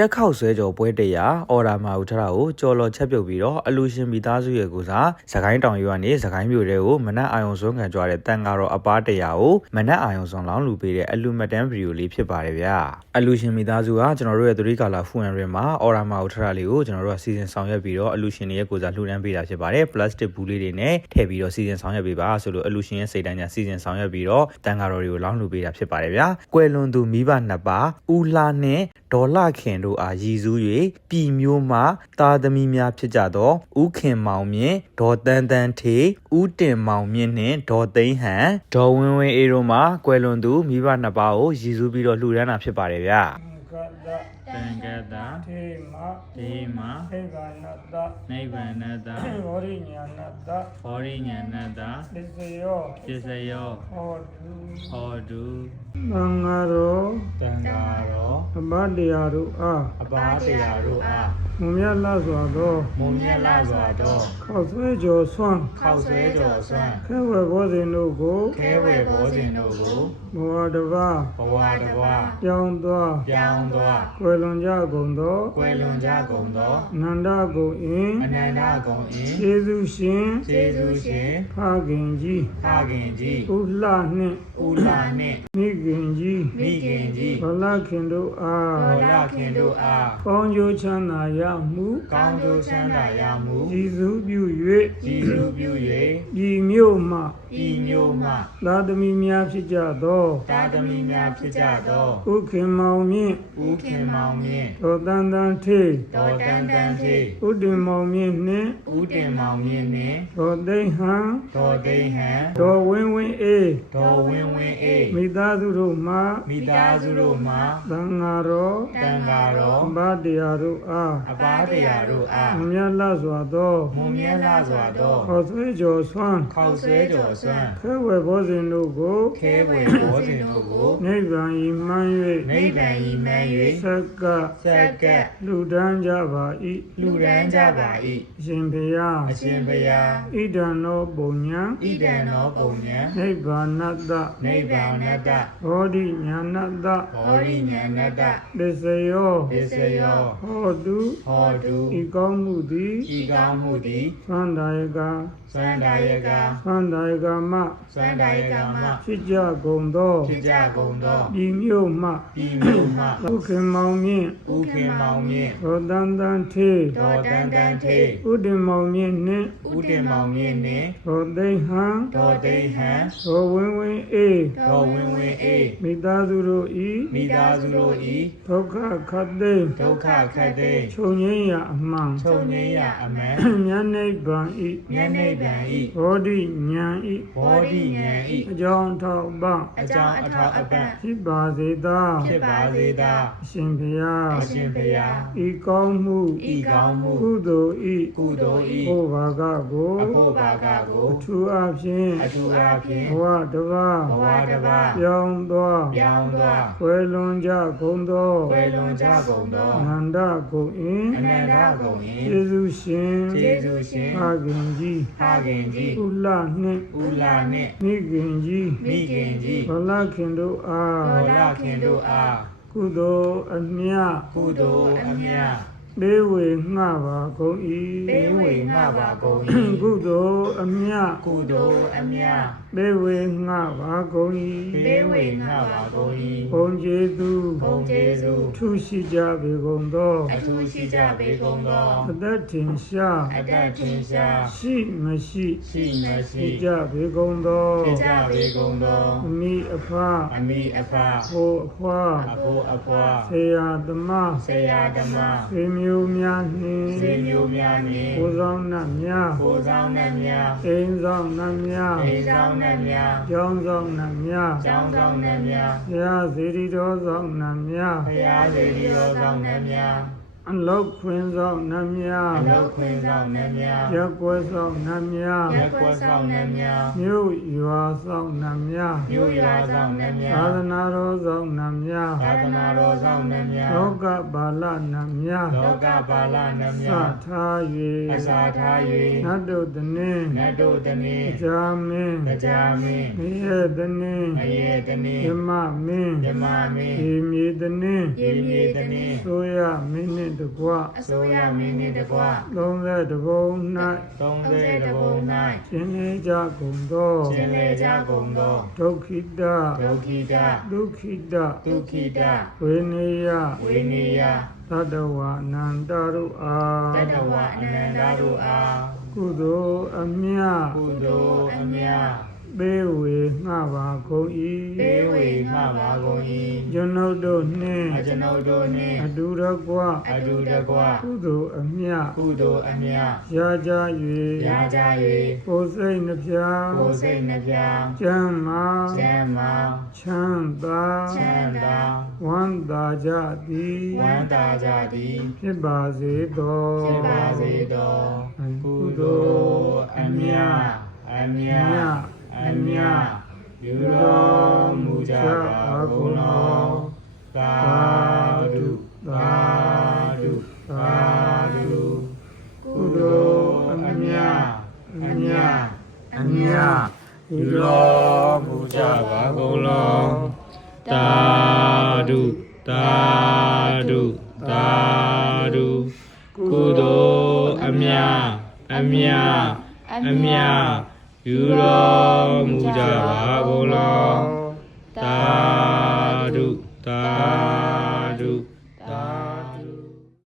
ကြက်ခောက်ဆွဲကြော်ပွဲတရာအော်ဒါမှာဦးထတာကိုကြော်လော်ချက်ပြုတ်ပြီးတော့အလူရှင်မိသားစုရဲ့ကိုစားစကိုင်းတောင်ရွာနေစကိုင်းမြို့တွေကိုမနက်အာယုံစွန်းခံကြွားတဲ့တန်ကားတော်အပားတရာကိုမနက်အာယုံစွန်းလောင်းလူပေးတဲ့အလူမတန်းဗီဒီယိုလေးဖြစ်ပါတယ်ဗျာအလူရှင်မိသားစုကကျွန်တော်တို့ရဲ့သတိကာလာဖူအန်ရင်းမှာအော်ဒါမှာဦးထတာလေးကိုကျွန်တော်တို့ကစီစဉ်ဆောင်ရွက်ပြီးတော့အလူရှင်တွေရဲ့ကိုစားလှူဒန်းပေးတာဖြစ်ပါတယ်ပလတ်စတစ်ဘူးလေးတွေနဲ့ထည့်ပြီးတော့စီစဉ်ဆောင်ရွက်ပေးပါဆိုလို့အလူရှင်ရဲ့စိတ်တိုင်းညာစီစဉ်ဆောင်ရွက်ပြီးတော့တန်ကားတော်တွေကိုလောင်းလူပေးတာဖြစ်ပါတယ်ဗျာကွယ်လွန်သူမိဘနှစ်ပါးဦးလှနဲ့ဒေါ်လာခင်တို့အားရည်စူး၍ပြည်မျိုးမှသားသမီးများဖြစ်ကြသောဦးခင်မောင်မြင့်ဒေါ်တန်းတန်းထေဦးတင်မောင်မြင့်နှင့်ဒေါ်သိန်းဟန်ဒေါ်ဝင်းဝင်းအေးတို့မှကွယ်လွန်သူမိဘနှစ်ပါးကိုရည်စူးပြီးတော့လှူဒန်းတာဖြစ်ပါတယ်ဗျာတန်ကတာဒေမနိဗ္ဗာနတဘောရိညာဏတပစ္စယောဟောတုသံဃာတော်အဘတရားတို့အားမွန်မြတ်လာစွာသောခောက်ဆွဲကြော်ဆွမ်းခဲဝဲဘောဇင်တို့ကိုဘဝတပါပြောင်းသွားကွယ်လွန်ကြကုန်သောအနန္တကုန်အင်းကျေးဇူးရှင်ဖခင်ကြီးဥလှနှင့်မိခင်ကြီးဗလခင်တို့အားကောင်းကျိုးချမ်းသာရမှုရည်စူးပြု၍ဤမြို့မှသာသမီများဖြစ်ကြသောဥခင်မောင်မြင့်ဒေါ်တန်းတန်းထေဥတင်မောင်မြင့်နှင့်ဒေါ်သိန်းဟန်ဒေါ်ဝင်းဝင်းအေးမိသားစုတို့မှသံဃာတော်ဗဒတရားတို့အားမမြတ်လာစွာသောခေါ်ဆွဲကြော်ဆွမ်းခဲဝဲဘောဇင်တို့ကိုနိဗ္ဗာန်ဤမှန်း၍ဆက်ကလူဒန်းကြပါ၏အရှင်ဘုရားဣဒံနောပုံညာနိဗ္ဗာနတဘောဓိညာဏတပစ္စယောဟောတုဤကောင်းမှုသည်သန္တာယကမဖြစ်ကြကုန်သောဤမြို့မှဥခင်မောင်မြင့်ဒေါ်တန်းတန်းထေဥတင်မောင်မြင့်နှင့်ဒေါ်သိန်းဟန်ဒေါ်ဝင်းဝင်းအေးမိသားစုတို့ဤဒုက္ခခတ်သိမ်းချုပ်ငြိမ်းရာအမှန်ဉာဏ်နိဗ္ဗာန်ဤဘောဓိဉာဏ်ဤအကြောင်းထောက်ပံ့ဖြစ်ပါစေသာအရှင်ဘုရားဤကောင်းမှုကုသိုလ်ဤဘုဘာကကိုအထူးအဖြင့်ဘဝတပါပြောင်းသွားဝယ်လွန်ကြကုန်သောအနန္တကုန်အင်းကျေးဇူးရှင်ဖခင်ကြီးဥလှနှင့်မိခင်ကြီးဗလခင်တို့အားကုသိုလ်အမြဘေးဝေငှပါကုန်၏ကုသိုလ်အမြဘေးဝေငှပါကုန်၏ဘုံကျေးဇူးထူးရှိကြပေကုန်သောအသက်ထင်ရှားရှိမရှိကြပေကုန်သောအမိအဖဟိုအဖွာဆရာသမားဆွေမျိုးများနှင့်ကိုဆောင်နှံ့များအိမ်ဆောင်နှံ့များကျောင်းဆောင်နှံ့များဘုရားစေတီတော်ဆောင်နှံ့များ အလုတ်ခွင်ဆောင်နှမြ အလောက်ခွင်ဆောင်နှမြ ရက်ကွယ်ဆောင်နှမြ ရက်ကွက်ဆောင်နှမြ မြို့ရွာဆောင်နှမြ မြို့ရွာဆောင်နှမြ သာသနာတော်ဆောင်နှမြ သာသနာတော်ဆောင်နှမြ လောကပါဠနှမြ လောကပါဠနှမြ စထား အစာထား ၍နတ်တို့တနည်း ၍နတ်တို့တနေ့ ဇာမင်း တရားမင်း မရဲ့တနည်း မရေတနေ့ ဓမ္မမင်း ဓမ္မမင်း ဒီမြေတနည်း ရေမြေတနေ့ ဆိုရမင်းနှင့်တကွ အစိုးရမင်းနှင့်တကွ 30ဘုံ၌ 30ဘုံ၌ ရှင်လေကြကုန်သော ရှင်းလေကြကုန်သော ဒုက္ခိတ ဒုက္ခိတ ဒုက္ခိတ ဒုက္ခိတ ဝေနေယ ဝိနည်းယ သတ္တဝအနန္တရုအာ တတဝအနန္တတို့အား ကုသိုလ်အမြတ် ကုသိုလ်အမြတ် ပေးဝေငှပါကုန်၏ ပေးဝေငှပါကုန်၏ ကျွန်ုပ်တို့နှင့် အကျွန်ုပ်တို့နှင့် အတူတကွ အတူတကွ ကုသိုလ်အမြတ် ကုသိုလ်အမြတ် ရကြ ရကြ ၍ ကိုယ်စိတ်နှပြ ကိုယ်စိတ်နှပြ ကျမ်းမာ ကျမ်းမာ ချမ်းသာ ချမ်းသာ ဝမ်းသာကြသည် ဝမ်းသာကြသည် ဖြစ်ပါစေသော ဖြစ်ပါစေသောကုသိုလ်အမြတ်အမြတ်အမြတ်ပြုတော်မူကြပါကုန်လောသာဓုသာဓုသာဓုကုသိုလ်အမြတ်အမြတ်အမြတ်ပြုတော်မူကြပါကုန်လောသာဓုသာဓုသာဓုကုသိုလ်အမြတ်အမြတ်အမြတ်ပြုတော်မူကြပါကုန်လော